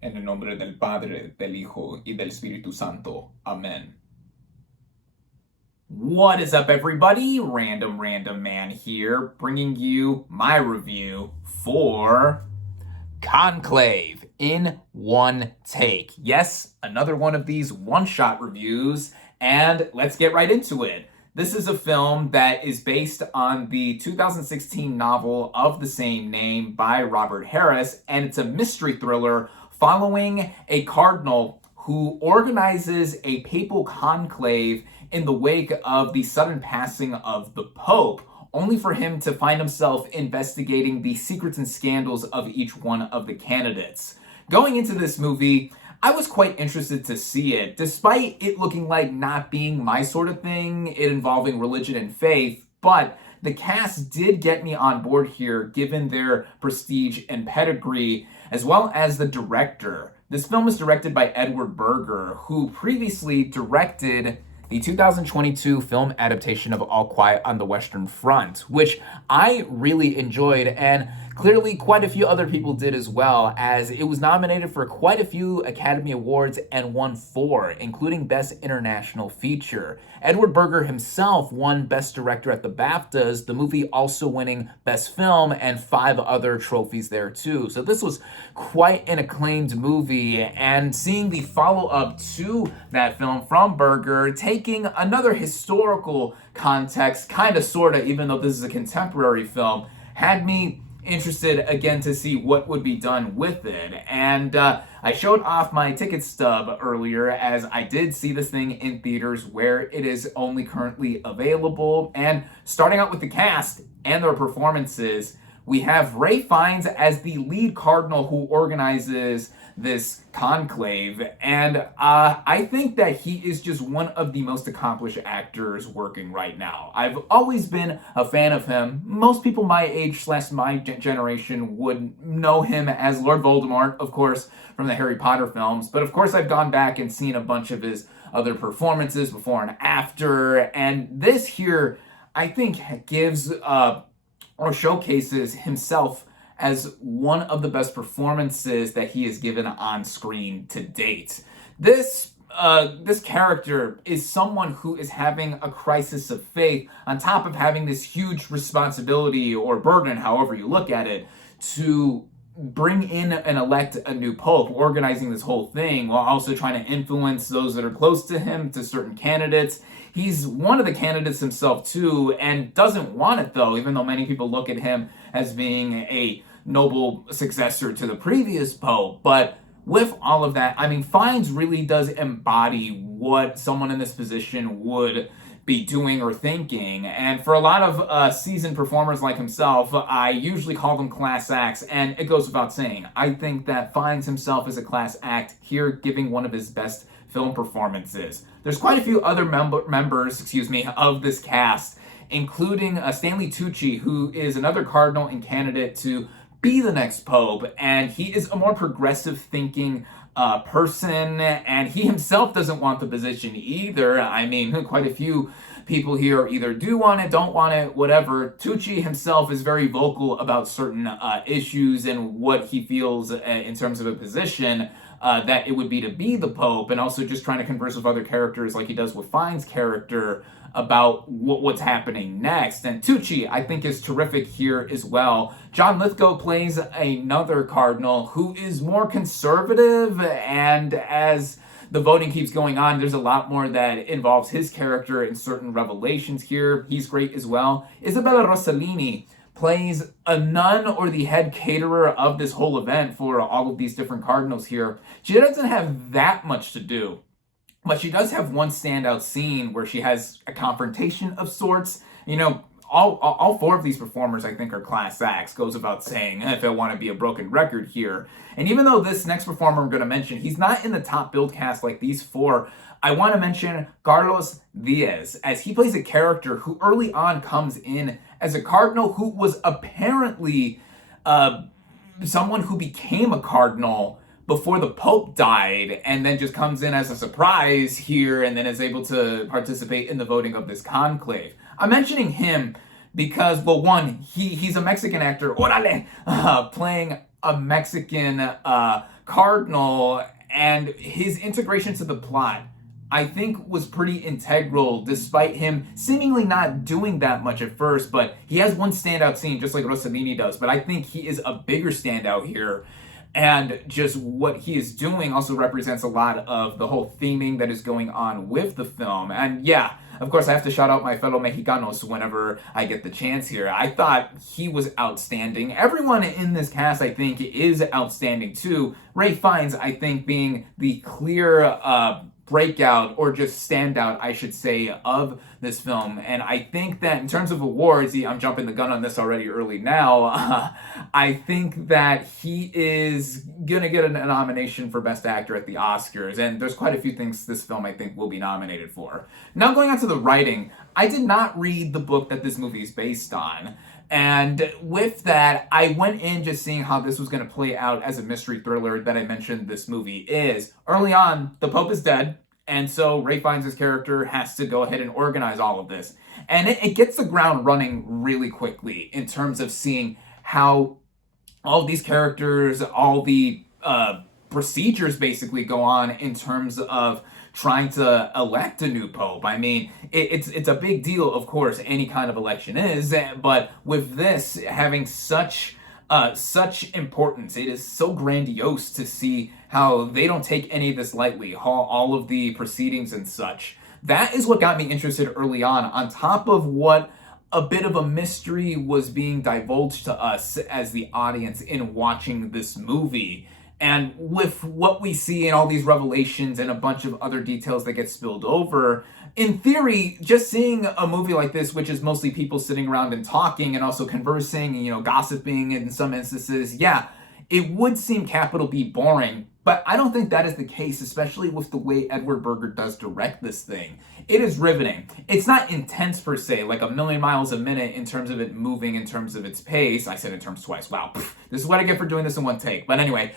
En el nombre del Padre, del Hijo, y del Espíritu Santo. Amen. What is up, everybody? Random Random Man here, bringing you my review for Conclave in one take. Yes, another one of these one-shot reviews, and let's get right into it. This is a film that is based on the 2016 novel of the same name by Robert Harris, and it's a mystery thriller following a cardinal who organizes a papal conclave in the wake of the sudden passing of the Pope, only for him to find himself investigating the secrets and scandals of each one of the candidates. Going into this movie, I was quite interested to see it, despite it looking like not being my sort of thing, it involving religion and faith, but the cast did get me on board here, given their prestige and pedigree, as well as the director. This film is directed by Edward Berger, who previously directed the 2022 film adaptation of All Quiet on the Western Front, which I really enjoyed, and clearly quite a few other people did as well, as it was nominated for quite a few Academy Awards and won 4, including Best International Feature. Edward Berger himself won Best Director at the BAFTAs, the movie also winning Best Film and 5 other trophies there too. So this was quite an acclaimed movie, and seeing the follow-up to that film from Berger, taking another historical context, kind of, sort of, even though this is a contemporary film, had me interested again to see what would be done with it. And I showed off my ticket stub earlier, as I did see this thing in theaters where it is only currently available. And starting out with the cast and their performances, we have Ray Fiennes as the lead cardinal who organizes this conclave, and I think that he is just one of the most accomplished actors working right now. I've always been a fan of him. Most people my age / my generation would know him as Lord Voldemort, of course, from the Harry Potter films, but of course I've gone back and seen a bunch of his other performances before and after, and this here, I think, gives or showcases himself as one of the best performances that he has given on screen to date. This character is someone who is having a crisis of faith, on top of having this huge responsibility or burden, however you look at it, to bring in and elect a new pope, organizing this whole thing while also trying to influence those that are close to him, to certain candidates. He's one of the candidates himself too, and doesn't want it though, even though many people look at him as being a noble successor to the previous pope. But with all of that, I mean, Fiennes really does embody what someone in this position would be doing or thinking. And for a lot of seasoned performers like himself, I usually call them class acts, and it goes without saying, I think that Fiennes himself is a class act here, giving one of his best film performances. There's quite a few other members of this cast, including Stanley Tucci, who is another cardinal and candidate to be the next pope, and he is a more progressive thinking person, and he himself doesn't want the position either. I mean, quite a few people here either do want it, don't want it, whatever. Tucci himself is very vocal about certain issues and what he feels in terms of a position that it would be to be the Pope, and also just trying to converse with other characters like he does with Fiennes' character about what's happening next. And Tucci, I think, is terrific here as well. John Lithgow plays another cardinal who is more conservative, and as the voting keeps going on, there's a lot more that involves his character in certain revelations here. He's great as well. Isabella Rossellini plays a nun, or the head caterer of this whole event for all of these different cardinals here. She doesn't have that much to do, but she does have one standout scene where she has a confrontation of sorts. You know, all 4 of these performers, I think, are class acts, goes without saying, if I want to be a broken record here. And even though this next performer I'm going to mention, he's not in the top build cast like these 4, I want to mention Carlos Diaz, as he plays a character who early on comes in as a cardinal who was apparently someone who became a cardinal before the Pope died, and then just comes in as a surprise here, and then is able to participate in the voting of this conclave. I'm mentioning him because, well, one, he's a Mexican actor, orale, playing a Mexican cardinal and his integration to the plot, I think, was pretty integral despite him seemingly not doing that much at first. But he has one standout scene just like Rossellini does, but I think he is a bigger standout here. And just what he is doing also represents a lot of the whole theming that is going on with the film. And yeah, of course, I have to shout out my fellow Mexicanos whenever I get the chance here. I thought he was outstanding. Everyone in this cast, I think, is outstanding too. Ralph Fiennes, I think, being the clear breakout, or just standout, I should say, of this film. And I think that in terms of awards, I'm jumping the gun on this already early now, I think that he is gonna get a nomination for Best Actor at the Oscars, and there's quite a few things this film I think will be nominated for. Now going on to the writing, I did not read the book that this movie is based on. And with that, I went in just seeing how this was going to play out as a mystery thriller that I mentioned this movie is. Early on, the Pope is dead, and so Ralph Fiennes' character has to go ahead and organize all of this. And it gets the ground running really quickly in terms of seeing how all these characters, all the procedures basically go on in terms of trying to elect a new pope. I mean, it's a big deal, of course, any kind of election is, but with this having such importance, it is so grandiose to see how they don't take any of this lightly, all of the proceedings and such. That is what got me interested early on top of what a bit of a mystery was being divulged to us as the audience in watching this movie. And with what we see in all these revelations and a bunch of other details that get spilled over, in theory, just seeing a movie like this, which is mostly people sitting around and talking and also conversing, gossiping in some instances, yeah, it would seem capital B boring, but I don't think that is the case, especially with the way Edward Berger does direct this thing. It is riveting. It's not intense per se, like a million miles a minute in terms of it moving, in terms of its pace. I said in terms twice. Wow, this is what I get for doing this in one take. But anyway,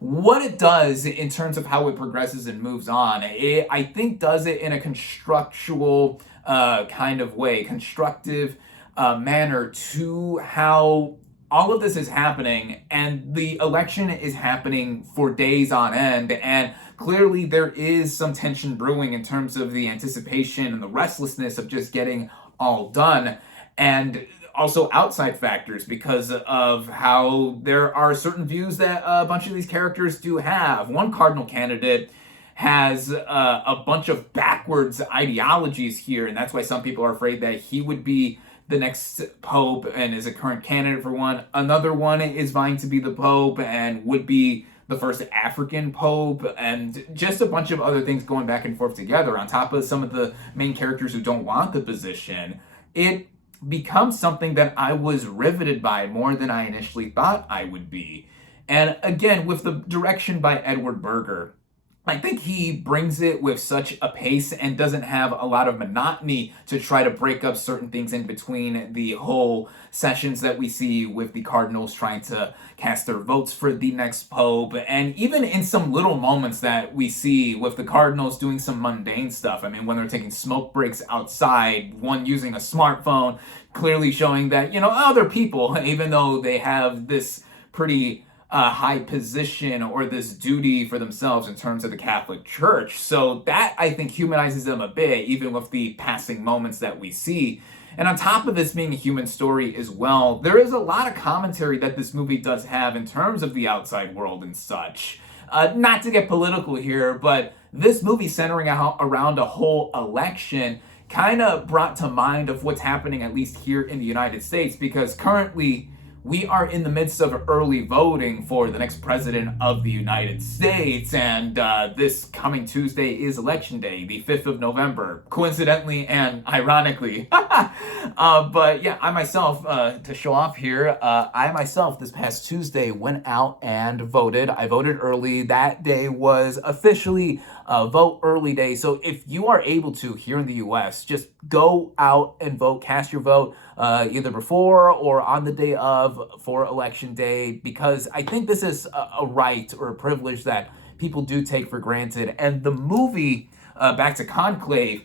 what it does in terms of how it progresses and moves on, it, I think, does it in a constructual kind of way, constructive manner to how all of this is happening, and the election is happening for days on end, and clearly there is some tension brewing in terms of the anticipation and the restlessness of just getting all done, and also outside factors because of how there are certain views that a bunch of these characters do have. One cardinal candidate has a bunch of backwards ideologies here, and that's why some people are afraid that he would be the next pope and is a current candidate for one. Another one is vying to be the pope and would be the first African pope, and just a bunch of other things going back and forth together on top of some of the main characters who don't want the position. It becomes something that I was riveted by more than I initially thought I would be. And again, with the direction by Edward Berger, I think he brings it with such a pace and doesn't have a lot of monotony to try to break up certain things in between the whole sessions that we see with the cardinals trying to cast their votes for the next pope, and even in some little moments that we see with the cardinals doing some mundane stuff. I mean, when they're taking smoke breaks outside, one using a smartphone, clearly showing that, they're people, even though they have this pretty high position or this duty for themselves in terms of the Catholic Church. So that, I think, humanizes them a bit, even with the passing moments that we see. And on top of this being a human story as well, there is a lot of commentary that this movie does have in terms of the outside world and such. Not to get political here, but this movie centering around a whole election kind of brought to mind of what's happening, at least here in the United States, because currently we are in the midst of early voting for the next president of the United States, and this coming Tuesday is Election Day, the 5th of November, coincidentally and ironically. But yeah, I myself, to show off here, I myself this past Tuesday went out and voted. I voted early. That day was officially vote early day. So if you are able to, here in the US, just go out and vote, cast your vote either before or on the day of for Election Day, because I think this is a right or a privilege that people do take for granted. And the movie, back to Conclave,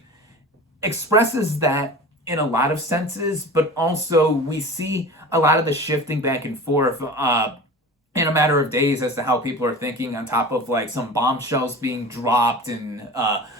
expresses that in a lot of senses, but also we see a lot of the shifting back and forth in a matter of days as to how people are thinking, on top of like some bombshells being dropped and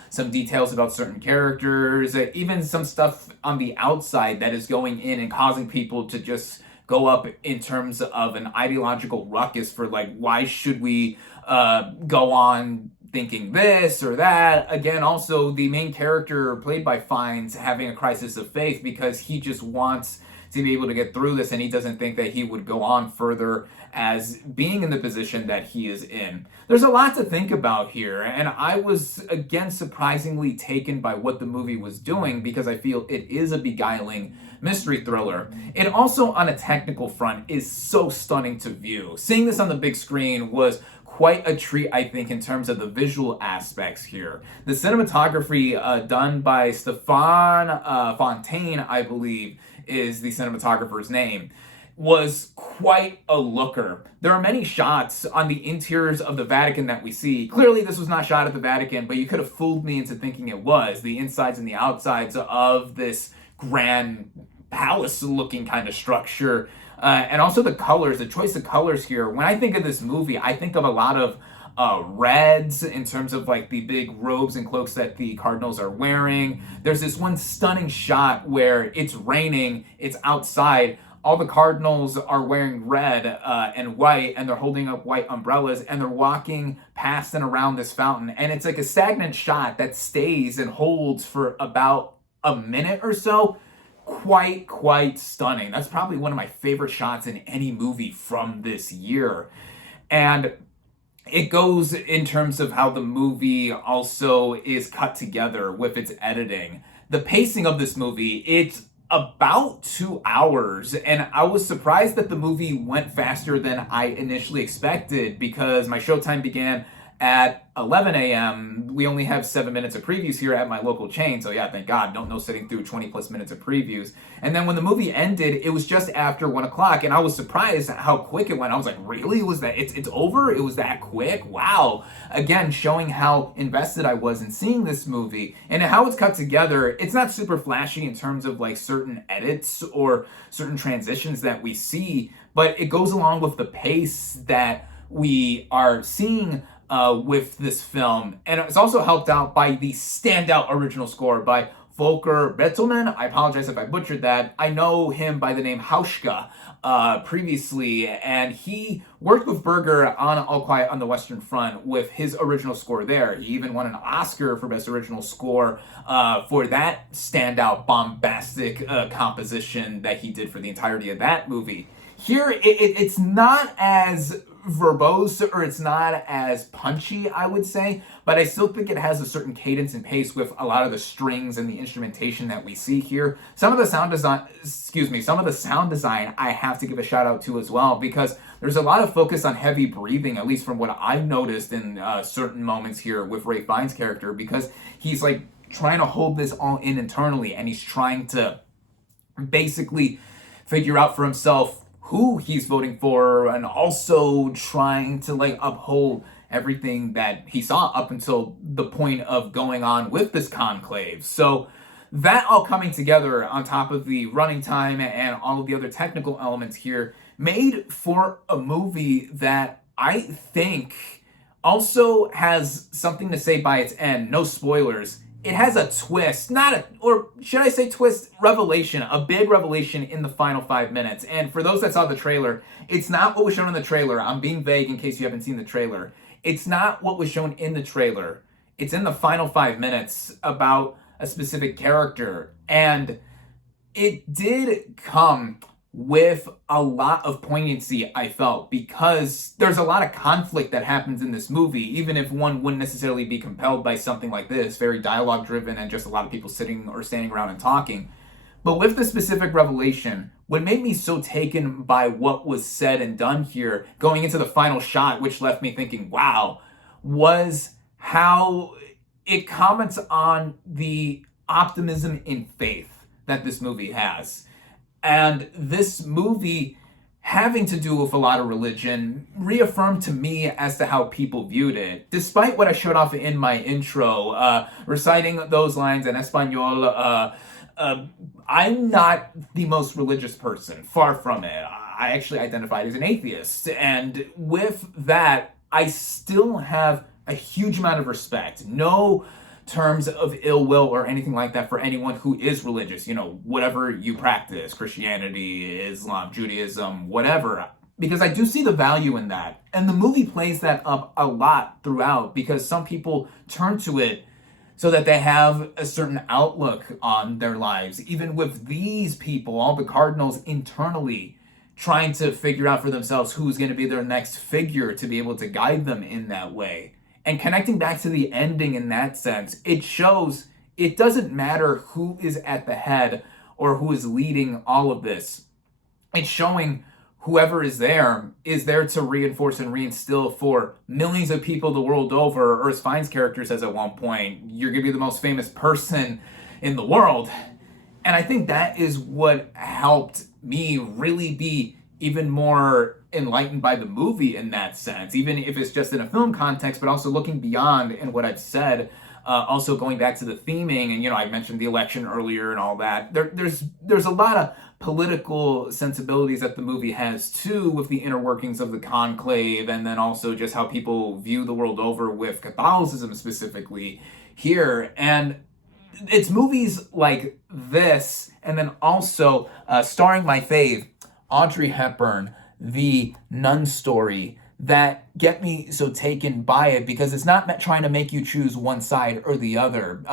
some details about certain characters, even some stuff on the outside that is going in and causing people to just go up in terms of an ideological ruckus for like, why should we go on thinking this or that. Again, also the main character played by Fiennes having a crisis of faith because he just wants to be able to get through this, and he doesn't think that he would go on further as being in the position that he is in. There's a lot to think about here, and I was again surprisingly taken by what the movie was doing because I feel it is a beguiling mystery thriller. It also, on a technical front, is so stunning to view. Seeing this on the big screen was quite a treat, I think, in terms of the visual aspects here. The cinematography done by Stefan Fontaine, I believe, is the cinematographer's name, was quite a looker. There are many shots on the interiors of the Vatican that we see. Clearly, this was not shot at the Vatican, but you could have fooled me into thinking it was. The insides and the outsides of this grand palace-looking kind of structure. And also the colors, the choice of colors here. When I think of this movie, I think of a lot of reds in terms of like the big robes and cloaks that the cardinals are wearing. There's this one stunning shot where it's raining, it's outside, all the cardinals are wearing red and white, and they're holding up white umbrellas, and they're walking past and around this fountain. And it's like a stagnant shot that stays and holds for about a minute or so. Quite stunning. That's probably one of my favorite shots in any movie from this year. And it goes in terms of how the movie also is cut together with its editing. The pacing of this movie, it's about 2 hours, and I was surprised that the movie went faster than I initially expected because my showtime began at 11 a.m. We only have 7 minutes of previews here at my local chain, so yeah, thank God, no sitting through 20 plus minutes of previews. And then when the movie ended, it was just after 1 o'clock, and I was surprised at how quick it went. I was like, really? Was that it's over? It was that quick? Wow. Again, showing how invested I was in seeing this movie and how it's cut together. It's not super flashy in terms of like certain edits or certain transitions that we see, but it goes along with the pace that we are seeing with this film. And it's also helped out by the standout original score by Volker Bettelmann. I apologize if I butchered that. I know him by the name Hauschka previously, and he worked with Berger on All Quiet on the Western Front with his original score there. He even won an Oscar for Best Original Score for that standout bombastic composition that he did for the entirety of that movie. Here, it's not as verbose, or it's not as punchy, I would say, but I still think it has a certain cadence and pace with a lot of the strings and the instrumentation that we see here. Some of the sound design I have to give a shout out to as well, because there's a lot of focus on heavy breathing, at least from what I've noticed in certain moments here with Ralph Fiennes' character, because he's like trying to hold this all in internally, and he's trying to basically figure out for himself who he's voting for, and also trying to like uphold everything that he saw up until the point of going on with this conclave. So that all coming together on top of the running time and all of the other technical elements here made for a movie that I think also has something to say by its end. No spoilers. It has a twist, or should I say twist, revelation, a big revelation in the final 5 minutes. And for those that saw the trailer, it's not what was shown in the trailer. I'm being vague in case you haven't seen the trailer. It's not what was shown in the trailer. It's in the final 5 minutes about a specific character. And it did come with a lot of poignancy, I felt, because there's a lot of conflict that happens in this movie, even if one wouldn't necessarily be compelled by something like this, very dialogue driven and just a lot of people sitting or standing around and talking. But with the specific revelation, what made me so taken by what was said and done here, going into the final shot, which left me thinking, wow, was how it comments on the optimism in faith that this movie has. And this movie, having to do with a lot of religion, reaffirmed to me as to how people viewed it. Despite what I showed off in my intro, reciting those lines in Espanol, I'm not the most religious person, far from it. I actually identified as an atheist. And with that, I still have a huge amount of respect. No terms of ill will or anything like that for anyone who is religious, whatever you practice, Christianity, Islam, Judaism, whatever, because I do see the value in that. And the movie plays that up a lot throughout because some people turn to it so that they have a certain outlook on their lives. Even with these people, all the cardinals internally trying to figure out for themselves who's going to be their next figure to be able to guide them in that way. And connecting back to the ending in that sense, it shows it doesn't matter who is at the head or who is leading all of this. It's showing whoever is there to reinforce and reinstill for millions of people the world over. Urs Fine's character says at one point, you're going to be the most famous person in the world. And I think that is what helped me really be even more enlightened by the movie in that sense, even if it's just in a film context, but also looking beyond and what I've said, also going back to the theming. And, I mentioned the election earlier and all that. There's a lot of political sensibilities that the movie has too, with the inner workings of the conclave, and then also just how people view the world over with Catholicism specifically here. And it's movies like this, and then also starring my fave, Audrey Hepburn, The Nun Story, that get me so taken by it because it's not trying to make you choose one side or the other.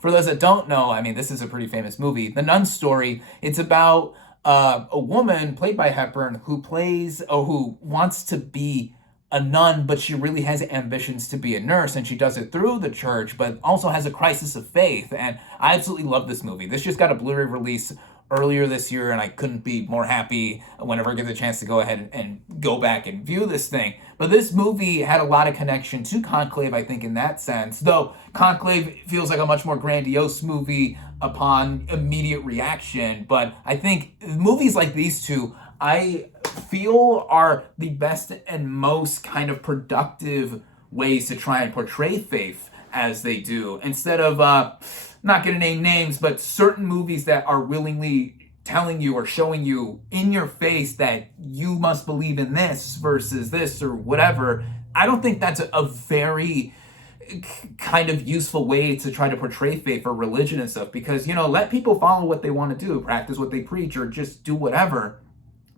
For those that don't know, this is a pretty famous movie. The Nun Story, it's about a woman played by Hepburn who wants to be a nun, but she really has ambitions to be a nurse, and she does it through the church, but also has a crisis of faith. And I absolutely love this movie. This just got a Blu-ray release earlier this year, and I couldn't be more happy whenever I get the chance to go ahead and go back and view this thing. But this movie had a lot of connection to Conclave, I think, in that sense, though Conclave feels like a much more grandiose movie upon immediate reaction. But I think movies like these two, I feel, are the best and most kind of productive ways to try and portray faith as they do, instead of not going to name names, but certain movies that are willingly telling you or showing you in your face that you must believe in this versus this or whatever. I don't think that's a very kind of useful way to try to portray faith or religion and stuff, because, let people follow what they want to do, practice what they preach, or just do whatever.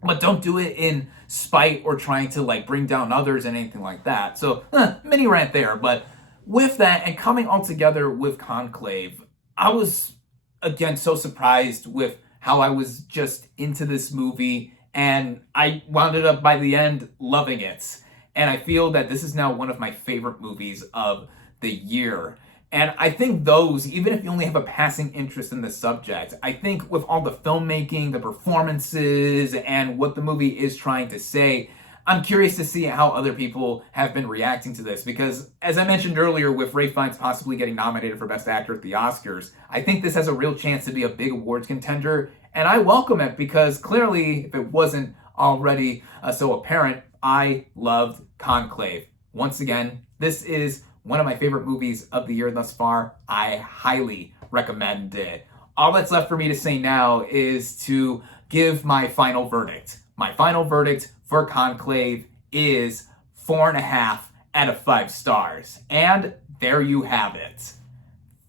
But don't do it in spite or trying to bring down others and anything like that. So, mini rant there. But with that, and coming all together with Conclave, I was, again, so surprised with how I was just into this movie, and I wound up by the end loving it. And I feel that this is now one of my favorite movies of the year. And I think those, even if you only have a passing interest in the subject, I think with all the filmmaking, the performances, and what the movie is trying to say, I'm curious to see how other people have been reacting to this, because as I mentioned earlier, with Ralph Fiennes possibly getting nominated for Best Actor at the Oscars, I think this has a real chance to be a big awards contender, and I welcome it because clearly, if it wasn't already so apparent, I loved Conclave. Once again, this is one of my favorite movies of the year thus far. I highly recommend it. All that's left for me to say now is to give my final verdict. My final verdict for Conclave is 4.5 out of 5 stars. And there you have it.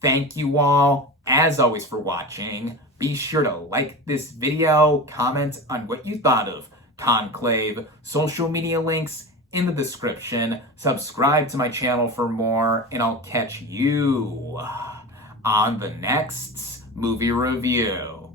Thank you all, as always, for watching. Be sure to like this video, comment on what you thought of Conclave, social media links in the description, subscribe to my channel for more, and I'll catch you on the next movie review.